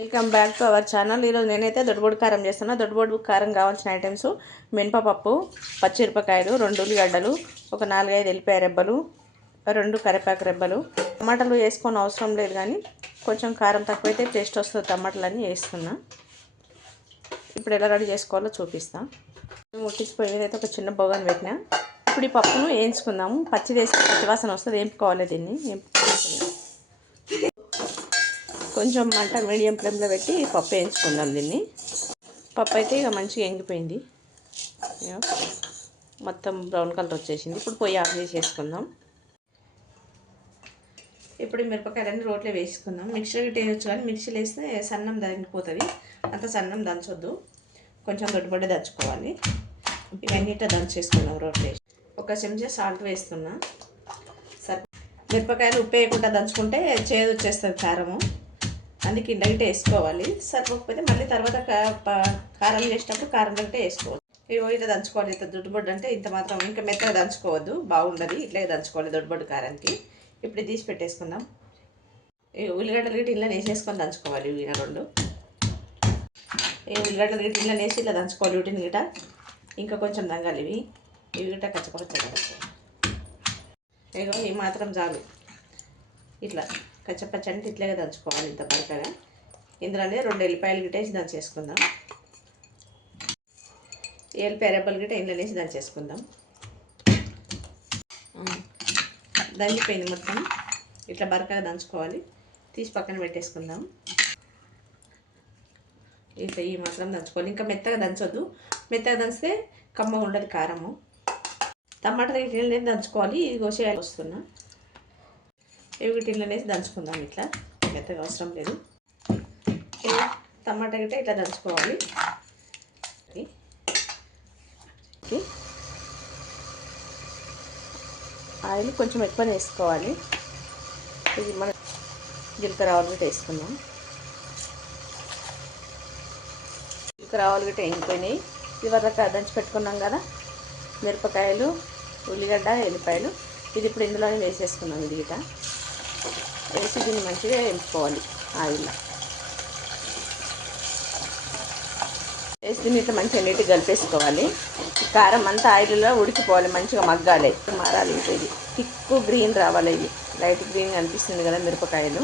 Welcome back to our channel. ఈరోజు నేనైతే దొడ్డుబొడ్డు కారం చేస్తున్నా. దొడ్డుబొడ్డు కారం కావాల్సిన ఐటమ్స్: మినపప్పు, పచ్చిమిరపకాయలు, 2 ఉల్లిగడ్డలు, ఒక 4-5 ఎల్లిపాయ రెబ్బలు, 2 కరివేపాకు రెబ్బలు. టమాటాలు వేసుకొని అవసరం లేదు, కానీ కొంచెం కారం తక్కువైతే టేస్ట్ వస్తుంది. టమాటాలన్నీ వేస్తున్నా. ఇప్పుడు ఎలా రెడీ చేసుకోవాలో చూపిస్తాను. ముట్టించిపోయి మీద అయితే ఒక చిన్న బొగన్ పెట్టినా. ఇప్పుడు ఈ పప్పును వేయించుకుందాము. పచ్చి వేస్తే పచ్చివాసన వస్తుంది. వేపుకోవాలి. దీన్ని కొంచెం మంట మీడియం ఫ్లేమ్లో పెట్టి పప్పు వేయించుకుందాం. దీన్ని పప్పు అయితే ఇక మంచిగా ఎంగిపోయింది, మొత్తం బ్రౌన్ కలర్ వచ్చేసింది. ఇప్పుడు పొయ్యి ఆఫ్ చేసేసుకుందాం. ఇప్పుడు మిరపకాయలన్నీ రోట్లో వేసుకుందాం. మిక్సీలో గిట్ట వేయచ్చు, కానీ మిక్సీలో వేస్తే సన్నం దంగిపోతుంది. అంత సన్నం దంచొద్దు, కొంచెం దొడ్డుబొడ్డ దంచుకోవాలి. ఇవన్నీ దంచేసుకుందాం. రోట్లో వేసి ఒక చెంచా సాల్ట్ వేస్తున్నా. సరే, మిరపకాయలు ఉప్పు వేయకుండా దంచుకుంటే చేదు వచ్చేస్తుంది కారము, అందుకే ఇండగిటే వేసుకోవాలి. సరిపోకపోతే మళ్ళీ తర్వాత కారం చేసేటప్పుడు కారం దగ్గర వేసుకోవాలి. ఇట్లా దంచుకోవాలి. ఇంత దొడ్డుబొడ్డు అంటే ఇంత మాత్రం, ఇంకా మెత్తగా దంచుకోవద్దు, బాగుండదు. ఇట్లా దంచుకోవాలి దొడ్డుబొడ్డు కారానికి. ఇప్పుడు తీసి పెట్టేసుకుందాం. ఈ ఉల్లిగడ్డలు గిట్ట ఇలా వేసేసుకొని దంచుకోవాలి. ఇవి 2 ఈ ఉల్లిగడ్డలు గిట్ట ఇలా వేసి ఇట్లా దంచుకోవాలి. వీటిని గిట్ట ఇంకా కొంచెం దంగాలి. ఇవి గిట్ట కచ్చపచ్చగా ఈ మాత్రం చాలు. ఇట్లా కచ్చపచ్చని ఇట్లాగే దంచుకోవాలి. ఇంత బరకగా. ఇందులోనే 2 ఎల్లిపాయలు గిట్ట వేసి దంచేసుకుందాం. ఎల్లిపాయ రెబ్బలు గిట్ట ఇంట్లో వేసి దంచేసుకుందాం. దంచిపోయింది మొత్తం. ఇట్లా బరకగా దంచుకోవాలి. తీసి పక్కన పెట్టేసుకుందాం. ఇట్లా ఈ మాత్రం దంచుకోవాలి. ఇంకా మెత్తగా దంచొద్దు. మెత్తగా దంచితే కమ్మగా ఉండదు కారము. టమాటా గిట్ల దంచుకోవాలి. ఇది కోసేయాలి వస్తున్నా. ఇవి గిట్ల వేసి దంచుకుందాం. ఇట్లా మెత్తగా అవసరం లేదు. టమాటా గిట్ట ఇట్లా దంచుకోవాలి. ఆయిల్ కొంచెం ఎక్కువ వేసుకోవాలి. ఇది మన జీలకర్ర ఆవాలు గిట్ట వేసుకుందాం. జీలకర్ర ఆవాలు గిట్ట ఎంగిపోయినాయి. ఇవరకు దంచి పెట్టుకున్నాం కదా మిరపకాయలు, ఉల్లిగడ్డ, ఎల్లిపాయలు. ఇది ఇప్పుడు ఇందులోనే వేసేసుకున్నాం. ఇది గిట్ట వేసి దీన్ని మంచిగా వేయించుకోవాలి. ఆయిల్లో వేసి దీన్ని ఇట్లా మంచిగా నీట్గా కలిపేసుకోవాలి. కారం అంతా ఆయిల్లో ఉడికిపోవాలి, మంచిగా మగ్గాలి, మారాలి. ఇది థిక్ గ్రీన్ రావాలి. ఇది లైట్ గ్రీన్ కనిపిస్తుంది కదా మిరపకాయలు.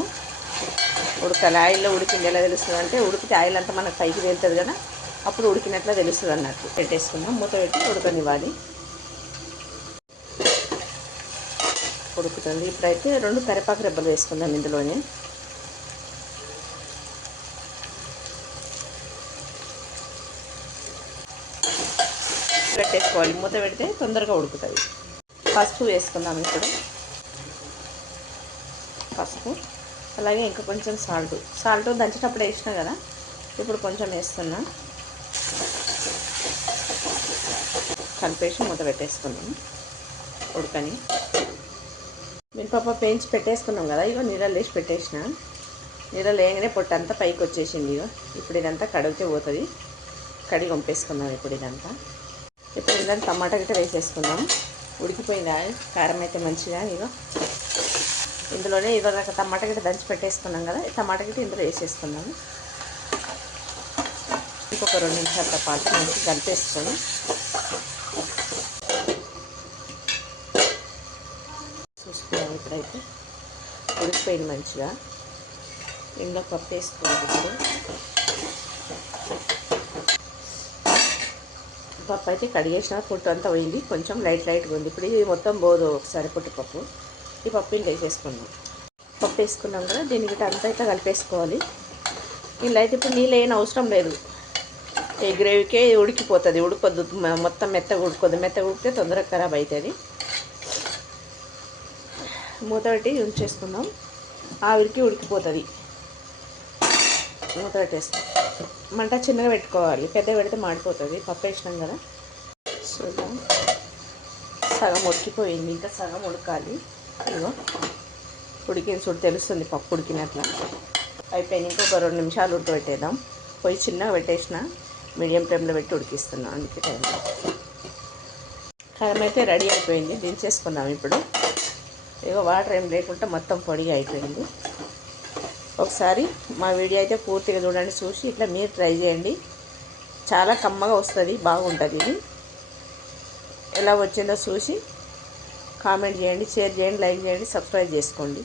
ఉడకాలి. ఆయిల్లో ఉడికింది ఎలా తెలుస్తుంది అంటే, ఉడికితే ఆయిల్ అంతా మనకు పైకి వెళ్తుంది కదా, అప్పుడు ఉడికినట్లా తెలుస్తుంది అన్నట్టు. పెట్టేసుకుందాం. మూత పెట్టి ఉడకనివ్వాలి. ఉడుకుతుంది. ఇప్పుడైతే 2 కరివేపాకు రెబ్బలు వేసుకుందాం. ఇందులోనే పెట్టేసుకోవాలి. మూత పెడితే తొందరగా ఉడుకుతుంది. పసుపు వేసుకుందాం. ఇప్పుడు పసుపు, అలాగే ఇంకా కొంచెం సాల్ట్ దంచేటప్పుడు వేసినా కదా, ఇప్పుడు కొంచెం వేస్తున్నా. కలిపేసి మూత పెట్టేసుకున్నాం. ఉడకని మినపప్పు వేయించి పెట్టేసుకున్నాం కదా. ఇగో నీళ్ళలో వేసి పెట్టేసిన. నీళ్ళలో వేయగానే పొట్టంతా పైకి వచ్చేసింది. ఇప్పుడు ఇదంతా కడిగితే పోతుంది. కడిగి వంపేసుకుందాం. ఇప్పుడు ఇదంతా టమాటా గిట్ట వేసేసుకుందాం. ఉడికిపోయిందా కారం అయితే మంచిగా. ఇగో ఇందులోనే ఇదివరకు టమాటా గిట్ట దంచి పెట్టేసుకున్నాం కదా, ఈ టమాటా గిట్ట ఇందులో వేసేసుకుందాము. ఇంకొక 2 నిమిషాల పాటు మంచిగా కలిపేసుకొని చూసుకున్నాం. ఇప్పుడైతే ఉడికిపోయింది మంచిగా. ఇందులో పప్పు వేసుకోవాలి. ఇప్పుడు పప్పు అయితే కడిగేసిన, పొట్టు అంతా పోయింది, కొంచెం లైట్గా ఉంది. ఇప్పుడు ఇది మొత్తం పోదు ఒకసారి పొట్టుపప్పు. ఈ పప్పు ఇంట్లో వేసేసుకున్నాం. పప్పు వేసుకున్నాం కదా, దీని గిట్ట అంతా అయితే కలిపేసుకోవాలి. ఇలా అయితే ఇప్పుడు నీళ్ళు వేయని అవసరం లేదు. ఈ గ్రేవీకే ఉడికిపోతుంది. ఉడకొద్దు, మొత్తం మెత్తగా ఉడుకోద్దు. మెత్తగా ఉడికితే తొందరగా ఖరాబ్ అవుతుంది. మూత పెట్టి ఉంచేసుకుందాం. ఆవిరికి ఉడికిపోతుంది. మూత పెట్టేస్తాం. మంట చిన్నగా పెట్టుకోవాలి, పెద్దగా పెడితే మాడిపోతుంది. పప్పు వేసినాం కదా. చూద్దాం. సగం ఉడికిపోయింది, ఇంకా సగం ఉడకాలి. ఇదిగో ఉడికిన చూడు తెలుస్తుంది పప్పు ఉడికినట్ల. అయిపోయింది. ఇంకొక 2 నిమిషాలు ఉడకబెట్టేద్దాం. పొయ్యి చిన్నగా పెట్టేసిన, మీడియం ఫ్లేమ్లో పెట్టి ఉడికిస్తున్నాం. అందుకే టైం. కారం అయితే రెడీ అయిపోయింది. దించేసుకుందాం. ఇప్పుడు ఇగో వాటర్ ఏం లేకుండా మొత్తం పొడిగా అయిపోయింది. ఒకసారి మా వీడియో అయితే పూర్తిగా చూడండి, చూసి ఇట్లా మీరు ట్రై చేయండి. చాలా కమ్మగా వస్తుంది, బాగుంటుంది. ఇది ఎలా వచ్చిందో చూసి కామెంట్ చేయండి, షేర్ చేయండి, లైక్ చేయండి, సబ్స్క్రైబ్ చేసుకోండి.